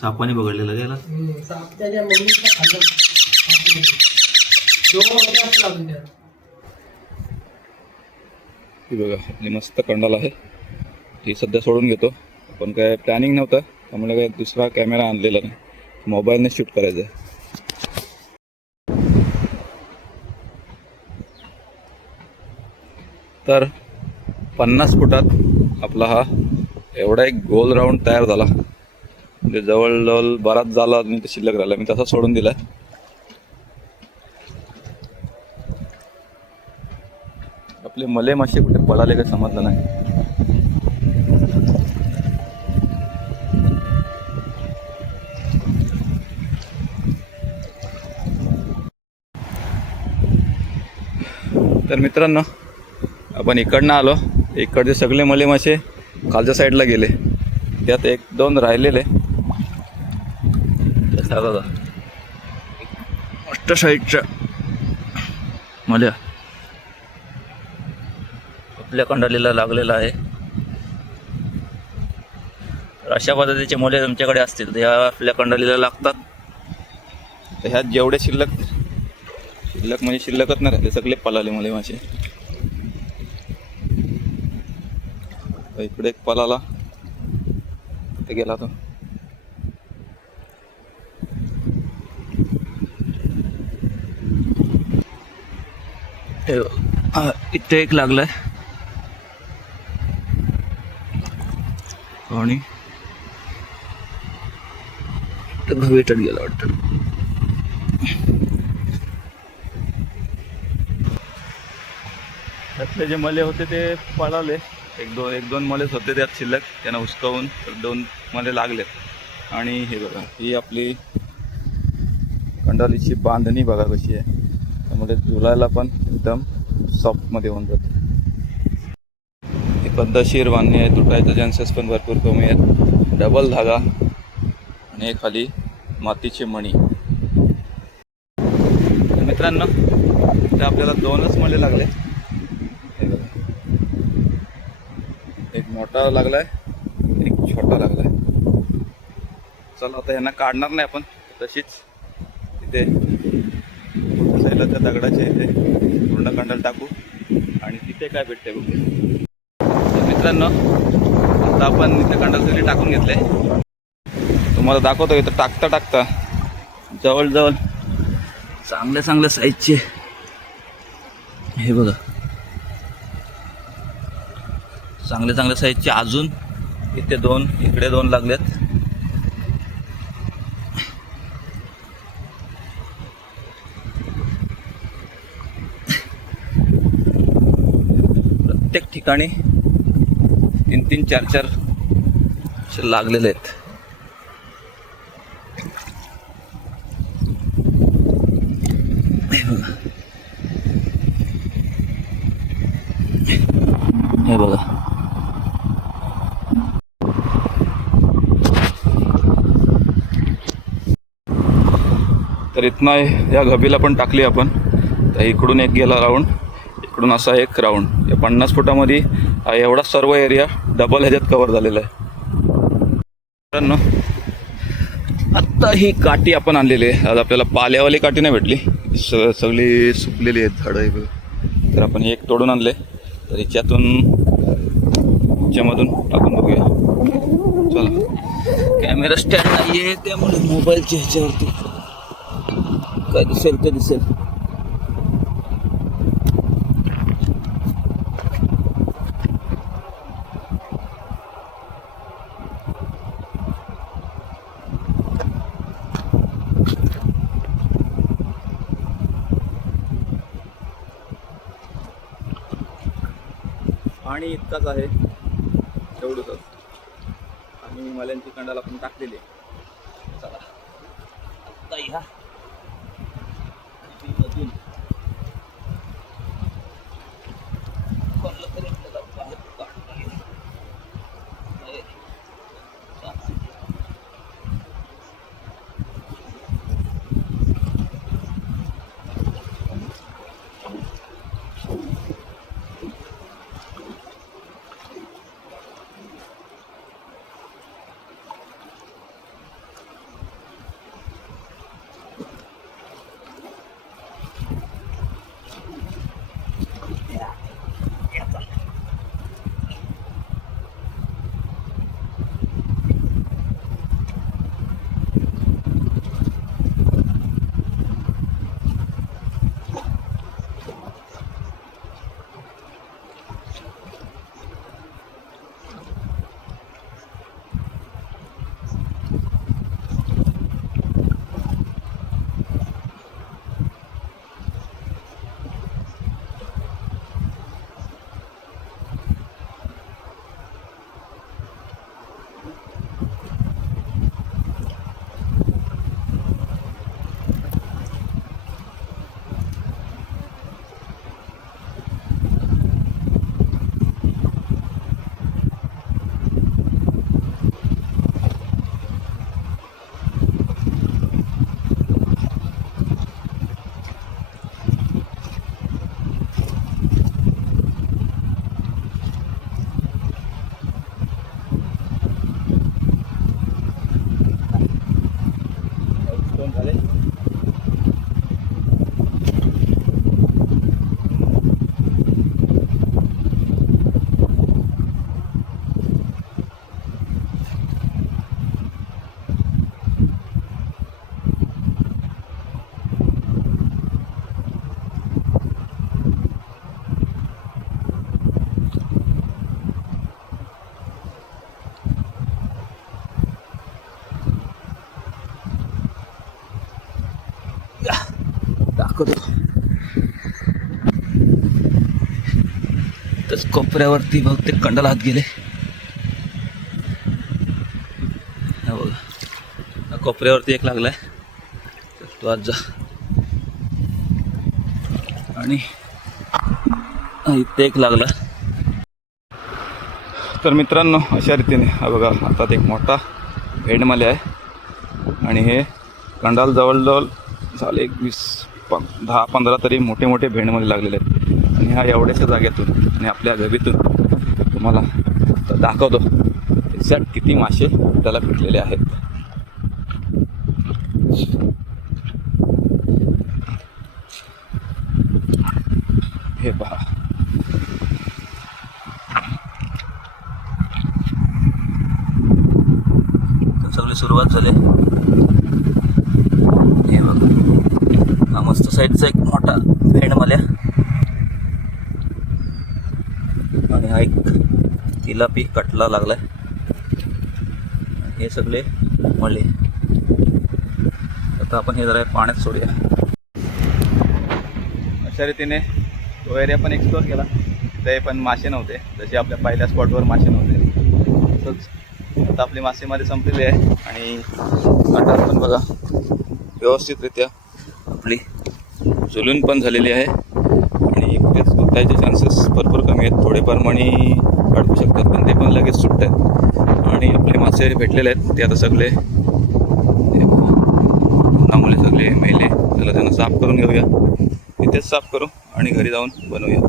सापाने बघडलेला गेला साप त्याच्या दोन वर्ष बघा आपली मस्त कंडाल आहे. ती सध्या सोडून घेतो. पण काय प्लॅनिंग नव्हतं. त्यामुळे काय दुसरा कॅमेरा आणलेला नाही. मोबाईलने शूट करायचं आहे तर पन्नास फुटात आपला हा एवढा एक गोल राऊंड तयार झाला. म्हणजे जवळजवळ बराच झाला आणि ते शिल्लक राहिला. मी तसा सोडून दिला. आपले मले मासे कुठे पळाले काय समजलं नाही. तर मित्रांनो आपण इकडनं आलो. इकडचे सगळे मले मासे खालच्या साईडला गेले. त्यात एक दोन राहिलेले. मल्या. आपल्या कंडालीला लागलेला आहे. तर अशा पद्धतीचे मोले तुमच्याकडे असतील तर ह्या आपल्या कंडालीला लागतात. तर ह्यात जेवढे शिल्लक शिल्लक म्हणजे शिल्लकच नाही राहिले सगळे पलाले मोले माझे. इकडे एक पलाला. ते गेला तो हे बघ. हा, इथे एक लागलाय. आणि भेटत गेला वाटतं. त्यातले जे मले होते ते पळाले. एक दोन एक दोन मलेच होते त्यात शिल्लक. त्यांना हुसकावून तर दोन मले लागलेत आणि हे बघा ही आपली कंडालीची बांधणी बघा कशी आहे. त्यामुळे झुलायला पण एकदम सॉफ्टमध्ये होऊन जाते. पद्धतशीर बांधणी आहे तुटायचं चान्सेस पण भरपूर कमी आहेत. डबल धागा आणि खाली मातीची मणी. मित्रांनो ते आपल्याला दोनच मळे लागले. एक मोठा लागलाय एक छोटा लागलाय. चला आता ह्यांना काढणार नाही आपण तशीच तिथे साईडला त्या दगडाच्या इथे पूर्ण कंडल टाकू आणि तिथे काय भेटते बघू. तर मित्रांनो आता आपण इथे कंडल सगळी टाकून घेतले. तुम्हाला दाखवतो इथं टाकता टाकता. जवळजवळ चांगल्या चांगल्या साईजचे हे बघा. चांगल्या चांगल्या साईजचे अजून इथे दोन इकडे दोन लागलेत. ठिकाणी तीन तीन चार चार लागलेले आहेत. हे बघा. तर इथनं या गभीला पण टाकली आपण. तर इकडून एक गेला राऊंड. इकडून असा एक राऊंड या पन्नास फुटामध्ये एवढा सर्व एरिया डबल ह्याच्यात कव्हर झालेला आहे. आत्ता ही काठी आपण आणलेली आहे. आज आपल्याला पाल्यावाली काठी नाही भेटली. स सगळी सुकलेली आहेत झाडं हे तर आपण एक तोडून आणले. तर याच्यातून याच्यामधून आपण बघूया. चला. कॅमेरा स्टँड नाही आहे त्यामुळे मोबाईलच्या ह्याच्यावरती. काय दिसेल ते दिसेल? पाणी इतकाच आहे तेवढंच आम्ही हिमालयांची कंडाला पण टाकलेली आहे. चला. आता ह्या नदीमधून करतो. तच कोपऱ्यावरती बहुतेक कंडाला हात गेले. हा बघा. कोपऱ्यावरती एक लागलाय. तो आज जा. आणि इथे एक लागला. तर मित्रांनो अशा रीतीने हा बघा आता एक मोठा भेंडमाले आहे. आणि हे कंडाल जवळजवळ झाले एक वीस पं दहा पंधरा तरी मोठे मोठे भेंडमध्ये लागलेले आहेत. आणि ह्या एवढ्याशा जागेतून आणि आपल्या गवीतून तुम्हाला दाखवतो एक्झॅक्ट किती मासे त्याला भेटलेले आहेत. हे पहा. सगळी सुरुवात झाली हे बघा हा मस्त साईडचा एक मोठा भेंड मल्या आणि हा एक तिलापी कटला लागलाय. हे सगळे मळे आता आपण हे जरा पाण्यात सोडूया. अशा रीतीने तो एरिया पण एक्सप्लोर केला. तिथे पण मासे नव्हते. जसे आपल्या पहिल्या स्पॉटवर मासे नव्हते. तसंच आता आपली मासेमारी संपलेली आहे. आणि काटार पण बघा व्यवस्थितरित्या आपली झुलून पण झालेली आहे. आणि तेच सुटायचे चान्सेस भरपूर कमी आहेत. थोडेफार मणी अडकू शकतात पण ते पण लगेच सुटत आहेत आणि आपले मासे भेटलेले आहेत. ते आता सगळे नामुले उन्हामुळे सगळे मेले. त्याला त्यांना साफ करून घेऊया. तिथेच साफ करू आणि घरी जाऊन बनवूया.